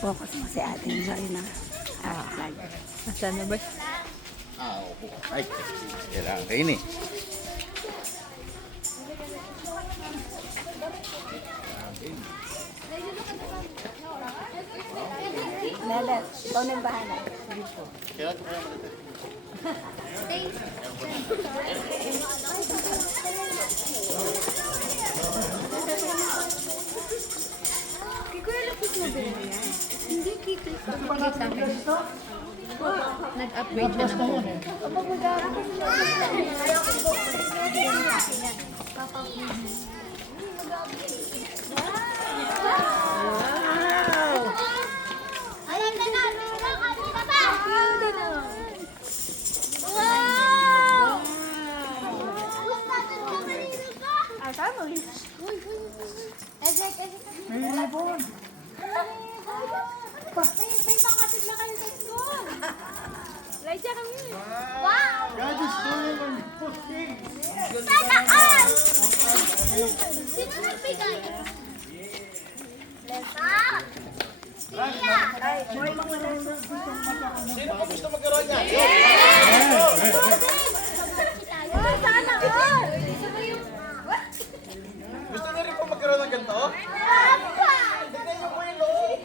Focus mo si Ate Joy na. Vlog. Asan na ba? Opo. Ay, kailangan kayo ni. Nala, ikaw na yung bahala. Dito. Hindi kita. Nag-upgrade siya ng phone. Alam na na! Kanina pa! Gusto natin ka kanina pa! Tama. Ezek! May libon. May pangkatid na kayo sa school! Laija kami. Wow! God is doing wonderful things. Sana all! Sino nagbigay? Lesa! Tia! Sino pa gusto magkaroon niya? Sana all! Gusto niyo rin po magkaroon ng ganito? Papa! Tignan niyo po yung loob.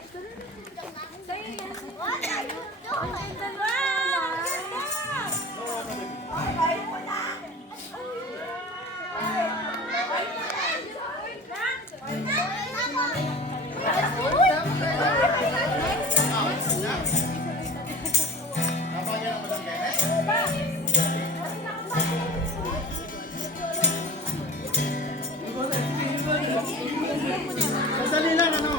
What are you doing? Sandali lang, ano?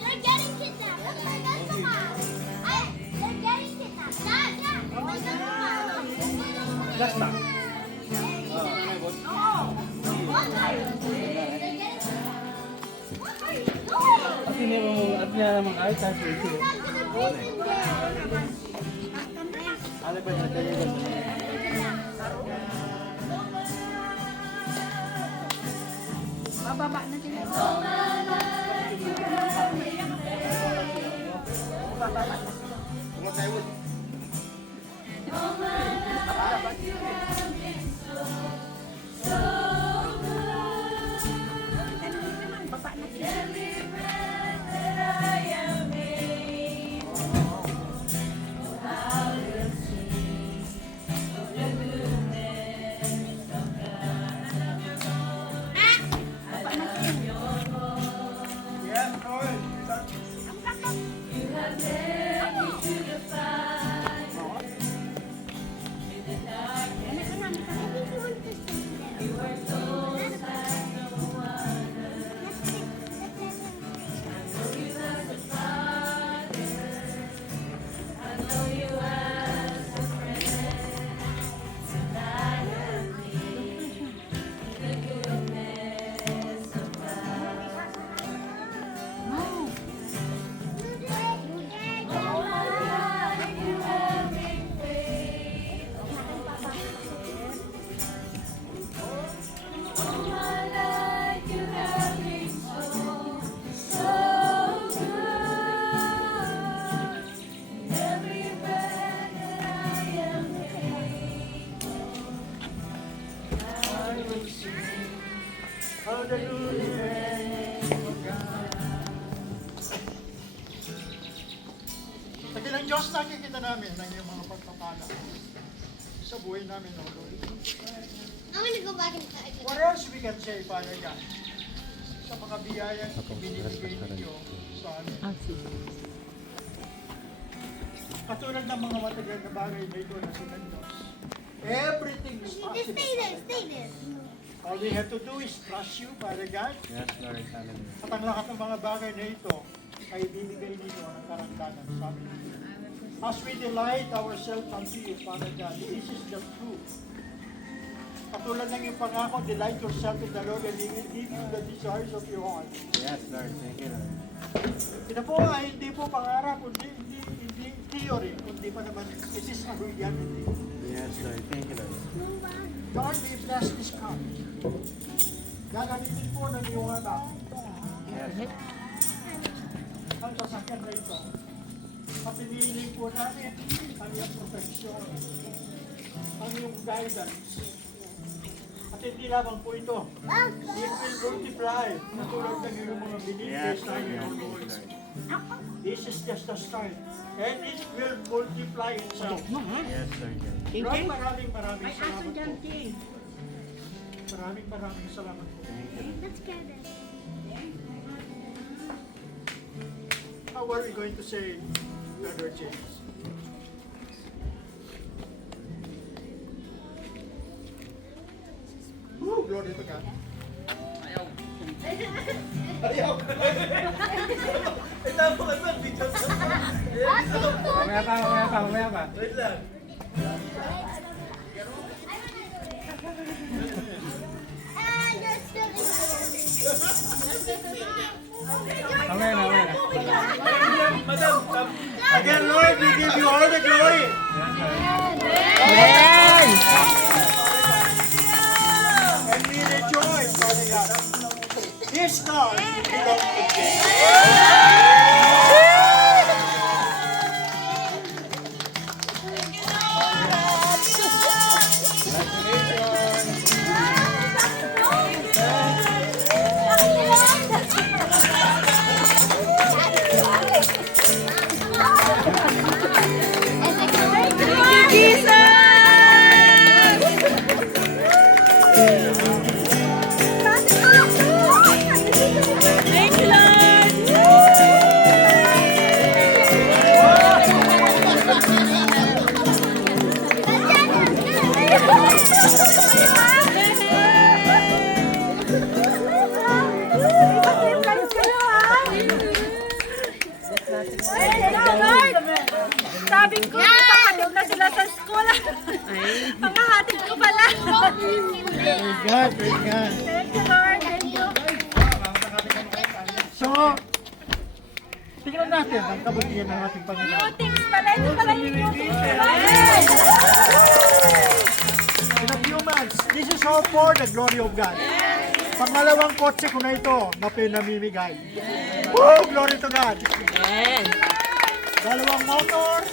You're getting kidnapped. That's my grandma. They're getting kidnapped. Dad, yeah. Oh my God. Last time. What are you doing? They're getting kidnapped. What are you doing? At niya naman ay tayo ito. You're not gonna breathe in there. Ano ba yung dali? Bababa na sila. Baba na sila. Dakilang Diyos, nakikita namin ng iyong mga pagpapala sa buhay namin, O Lord. I'm gonna go back inside. What else we can say, Father God, sa mga biyayang binibigay ninyo sa amin? Katulad ng mga matagal na bagay na ito na sinandos. Everything is Just possible. stay there, stay there. All we have to do is trust you, Father God. Yes, Lord. Hallelujah. At ang lahat ng mga bagay na ito ay binigay ninyo ng karandanan sa amin. As we delight ourselves unto you, Father God, this is the truth. Katulad ng iyong pangako, delight yourself in the Lord and He will give you the desires of your heart. Yes, Lord. Thank you, Lord. Ito po ay hindi po pangarap, hindi theory, kundi pa naman, it is a reality. Yes, Lord. Thank you, Lord. God, we bless this cup. Gagamitin po ng iyong anak Yes. ang sasakyan na ito. At iniiling po natin ang iyong proteksyon, ang iyong guidance. At hindi lamang po ito, it will multiply katulad ng iyong mga binibigay Yes, sa Lord. iyo. Yes, Lord. This is just the start. And it will multiply itself. Yes, Lord. Lord, maraming salamat po. Maraming salamat po. Thank you, Lord. How are we going to say, Brother James? Woo, glory to God. Mamaya pa. And you're still Again, Lord, we give you all the glory. And we rejoice, Father God. This God belongs to you. Sabi ko, ipahatid na sila sa school. Panghahatid ko pala. Praise God, praise God. Thank you, Lord. Thank you. So, tingnan natin ang kabutihan ng ating Panginoon. New things pala. Ito pala yung new things. In a few months, this is all for the glory of God. Pangalawang kotse ko na ito na pinamimigay. Woo! Glory to God! Dalawang motor,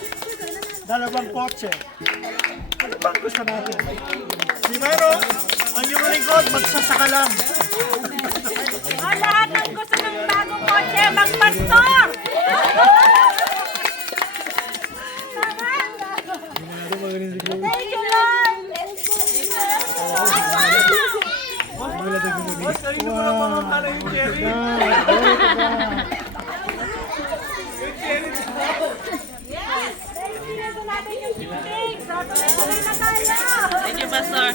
dalawang kotse. Ano bang gusto natin? Primero, ang iyong lingkod, magsasaka lang. Ang lahat ng gusto ng bagong kotse, magpastor! Thank you, Lord! Yes! Thank you natin yung things. Tuloy na tayo! Thank you, Pastor.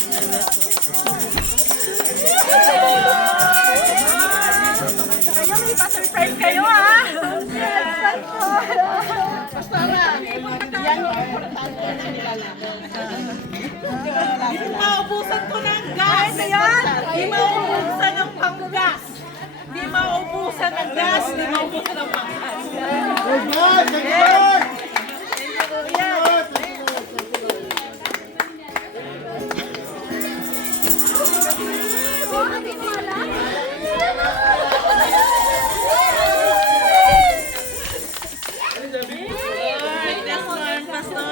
Kayo, may pa-surprise kayo, ha? Yes, Pastor. Hindi maubusan ko ng gas. Hindi maubusan ng panggas. Hindi maubusan ng gas. Hindi maubusan ng panggas. Praise God! Thank you, Lord! Pastor.